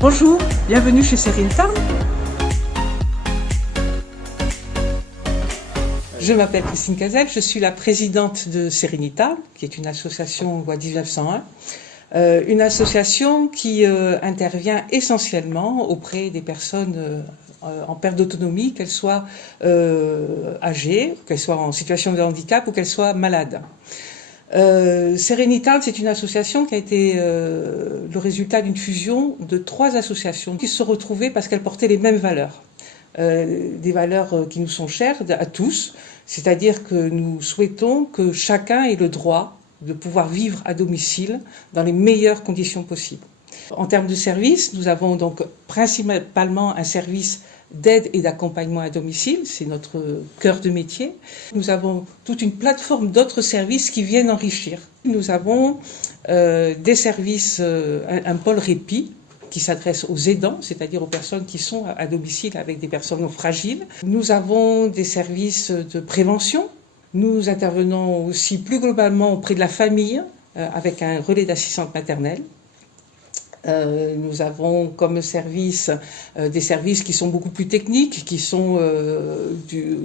Bonjour, bienvenue chez Sérénitarn. Je m'appelle Christine Cazel, je suis la présidente de Sérénitarn, qui est une association loi 1901. Une association qui intervient essentiellement auprès des personnes en perte d'autonomie, qu'elles soient âgées, qu'elles soient en situation de handicap ou qu'elles soient malades. Sérénitarn, c'est une association qui a été le résultat d'une fusion de 3 associations qui se sont retrouvées parce qu'elles portaient les mêmes valeurs. Des valeurs qui nous sont chères à tous, c'est-à-dire que nous souhaitons que chacun ait le droit de pouvoir vivre à domicile dans les meilleures conditions possibles. En termes de services, nous avons donc principalement un service d'aide et d'accompagnement à domicile, c'est notre cœur de métier. Nous avons toute une plateforme d'autres services qui viennent enrichir. Nous avons des services, un pôle répit qui s'adresse aux aidants, c'est-à-dire aux personnes qui sont à domicile avec des personnes fragiles. Nous avons des services de prévention. Nous intervenons aussi plus globalement auprès de la famille avec un relais d'assistante maternelle. Nous avons comme service des services qui sont beaucoup plus techniques, qui sont du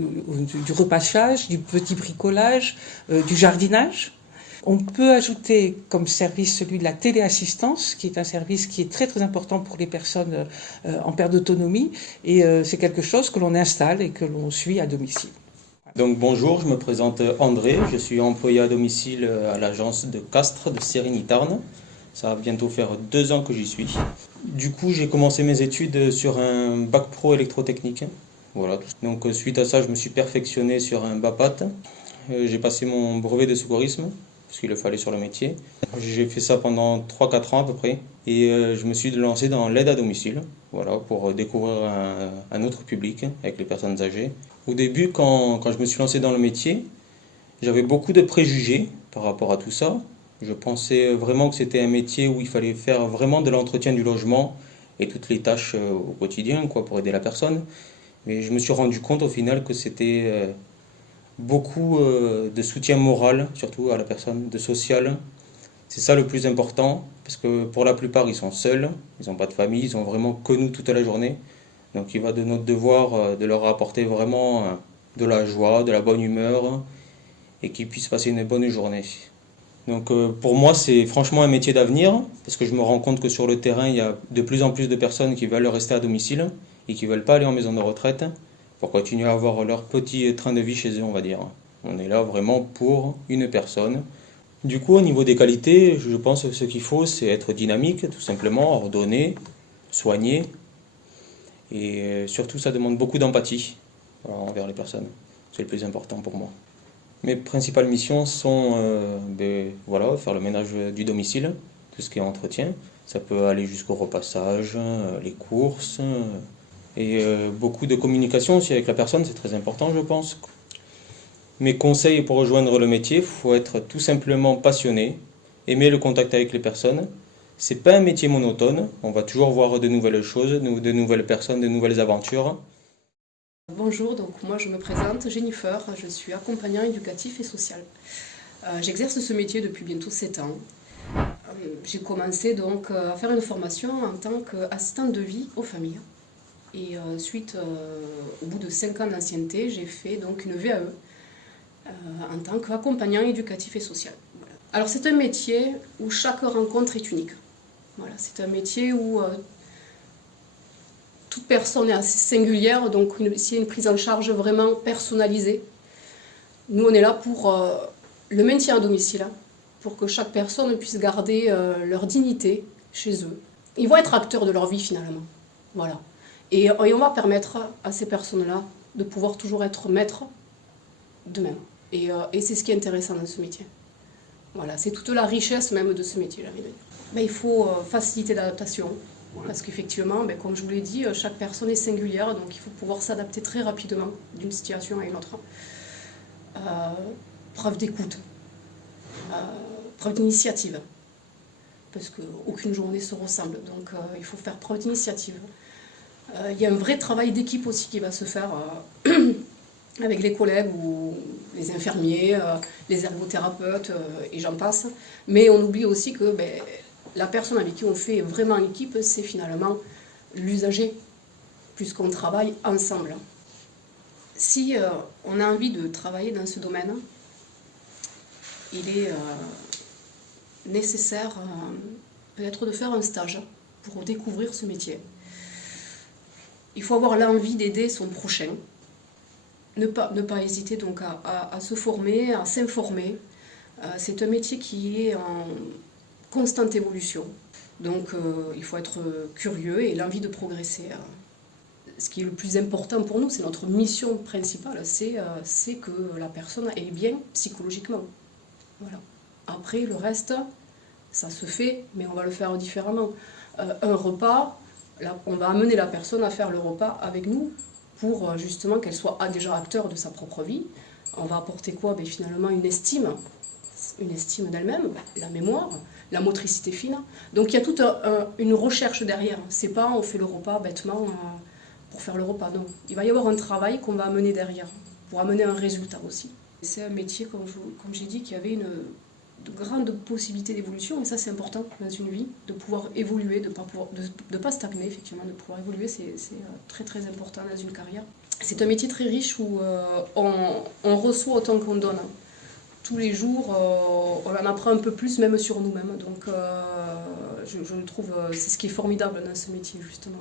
repâchage, du petit bricolage, du jardinage. On peut ajouter comme service celui de la téléassistance, qui est un service qui est très très important pour les personnes en perte d'autonomie, et c'est quelque chose que l'on installe et que l'on suit à domicile. Donc bonjour, je me présente André, je suis employé à domicile à l'agence de Castres de Sérénitarn. Ça va bientôt faire 2 ans que j'y suis. Du coup, j'ai commencé mes études sur un bac pro électrotechnique. Voilà. Donc suite à ça, je me suis perfectionné sur un BAPAT. J'ai passé mon brevet de secourisme, parce qu'il le fallait sur le métier. J'ai fait ça pendant 3-4 ans à peu près. Et je me suis lancé dans l'aide à domicile, voilà, pour découvrir un autre public avec les personnes âgées. Au début, quand je me suis lancé dans le métier, j'avais beaucoup de préjugés par rapport à tout ça. Je pensais vraiment que c'était un métier où il fallait faire vraiment de l'entretien du logement et toutes les tâches au quotidien, quoi, pour aider la personne. Mais je me suis rendu compte au final que c'était beaucoup de soutien moral, surtout à la personne, de social. C'est ça le plus important, parce que pour la plupart, ils sont seuls, ils n'ont pas de famille, ils ont vraiment que nous toute la journée. Donc il va de notre devoir de leur apporter vraiment de la joie, de la bonne humeur, et qu'ils puissent passer une bonne journée. Donc pour moi, c'est franchement un métier d'avenir, parce que je me rends compte que sur le terrain, il y a de plus en plus de personnes qui veulent rester à domicile et qui ne veulent pas aller en maison de retraite pour continuer à avoir leur petit train de vie chez eux, on va dire. On est là vraiment pour une personne. Du coup, au niveau des qualités, je pense que ce qu'il faut, c'est être dynamique, tout simplement, ordonné, soigné. Et surtout, ça demande beaucoup d'empathie envers les personnes. C'est le plus important pour moi. Mes principales missions sont voilà, faire le ménage du domicile, tout ce qui est entretien. Ça peut aller jusqu'au repassage, les courses, et beaucoup de communication aussi avec la personne, c'est très important je pense. Mes conseils pour rejoindre le métier, il faut être tout simplement passionné, aimer le contact avec les personnes. C'est pas un métier monotone, on va toujours voir de nouvelles choses, de nouvelles personnes, de nouvelles aventures. Bonjour, donc moi je me présente Jennifer, je suis accompagnant éducatif et social. J'exerce ce métier depuis bientôt 7 ans. J'ai commencé donc à faire une formation en tant qu'assistante de vie aux familles. Et suite, au bout de 5 ans d'ancienneté, j'ai fait donc une VAE en tant qu'accompagnant éducatif et social. Voilà. Alors c'est un métier où chaque rencontre est unique. Voilà, c'est un métier où toute personne est assez singulière, donc s'il y a une prise en charge vraiment personnalisée. Nous, on est là pour le maintien à domicile, pour que chaque personne puisse garder leur dignité chez eux. Ils vont être acteurs de leur vie finalement. Voilà. Et on va permettre à ces personnes-là de pouvoir toujours être maîtres d'eux-mêmes. Et c'est ce qui est intéressant dans ce métier. Voilà, c'est toute la richesse même de ce métier. Il faut faciliter l'adaptation. Parce qu'effectivement, comme je vous l'ai dit, chaque personne est singulière, donc il faut pouvoir s'adapter très rapidement d'une situation à une autre. Preuve d'écoute, preuve d'initiative, parce qu'aucune journée se ressemble, donc il faut faire preuve d'initiative. Il y a un vrai travail d'équipe aussi qui va se faire avec les collègues ou les infirmiers, les ergothérapeutes et j'en passe. Mais on oublie aussi que La personne avec qui on fait vraiment équipe, c'est finalement l'usager, puisqu'on travaille ensemble. Si on a envie de travailler dans ce domaine, il est nécessaire peut-être de faire un stage pour découvrir ce métier. Il faut avoir l'envie d'aider son prochain. Ne pas hésiter donc à se former, à s'informer. C'est un métier qui est en constante évolution. Donc il faut être curieux et l'envie de progresser. Ce qui est le plus important pour nous, c'est notre mission principale, c'est que la personne aille bien psychologiquement. Voilà. Après, le reste, ça se fait, mais on va le faire différemment. Un repas, là, on va amener la personne à faire le repas avec nous pour justement qu'elle soit déjà acteur de sa propre vie. On va apporter quoi? Finalement une estime d'elle-même, la mémoire, la motricité fine. Donc il y a toute une recherche derrière. C'est pas on fait le repas bêtement pour faire le repas, non. Il va y avoir un travail qu'on va amener derrière pour amener un résultat aussi. C'est un métier, comme j'ai dit, qui avait de grandes possibilités d'évolution, et ça c'est important dans une vie, de pouvoir évoluer, de ne pas stagner, effectivement, de pouvoir évoluer, c'est très très important dans une carrière. C'est un métier très riche où on reçoit autant qu'on donne. Tous les jours, on en apprend un peu plus, même sur nous-mêmes. Donc je trouve, c'est ce qui est formidable dans ce métier, justement.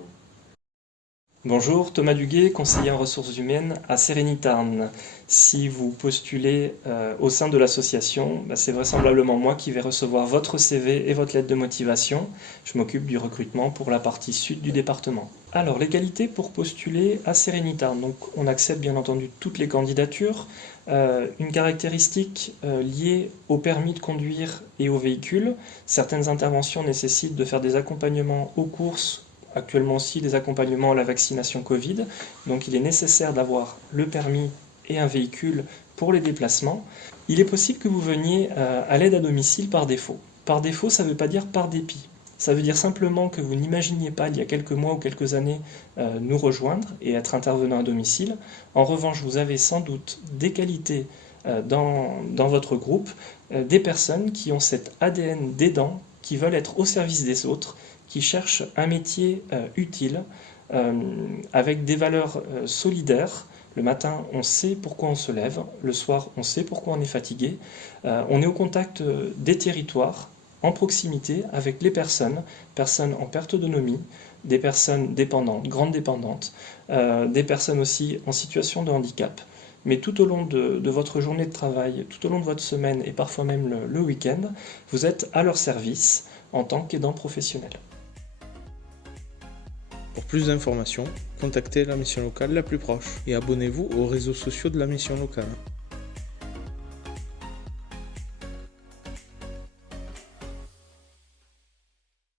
Bonjour, Thomas Duguet, conseiller en ressources humaines à Sérénitarn. Si vous postulez au sein de l'association, c'est vraisemblablement moi qui vais recevoir votre CV et votre lettre de motivation. Je m'occupe du recrutement pour la partie sud du département. Alors, les qualités pour postuler à Sérénitarn. Donc, on accepte bien entendu toutes les candidatures. Une caractéristique liée au permis de conduire et au véhicule. Certaines interventions nécessitent de faire des accompagnements aux courses, actuellement aussi des accompagnements à la vaccination Covid. Donc il est nécessaire d'avoir le permis et un véhicule pour les déplacements. Il est possible que vous veniez à l'aide à domicile par défaut. Par défaut, ça ne veut pas dire par dépit. Ça veut dire simplement que vous n'imaginiez pas il y a quelques mois ou quelques années nous rejoindre et être intervenant à domicile. En revanche, vous avez sans doute des qualités dans votre groupe, des personnes qui ont cet ADN d'aidant, qui veulent être au service des autres, qui cherchent un métier utile, avec des valeurs solidaires. Le matin, on sait pourquoi on se lève. Le soir, on sait pourquoi on est fatigué. On est au contact des territoires, en proximité avec les personnes en perte d'autonomie, des personnes dépendantes, grandes dépendantes, des personnes aussi en situation de handicap. Mais tout au long de votre journée de travail, tout au long de votre semaine et parfois même le week-end, vous êtes à leur service en tant qu'aidant professionnel. Pour plus d'informations, contactez la mission locale la plus proche et abonnez-vous aux réseaux sociaux de la mission locale.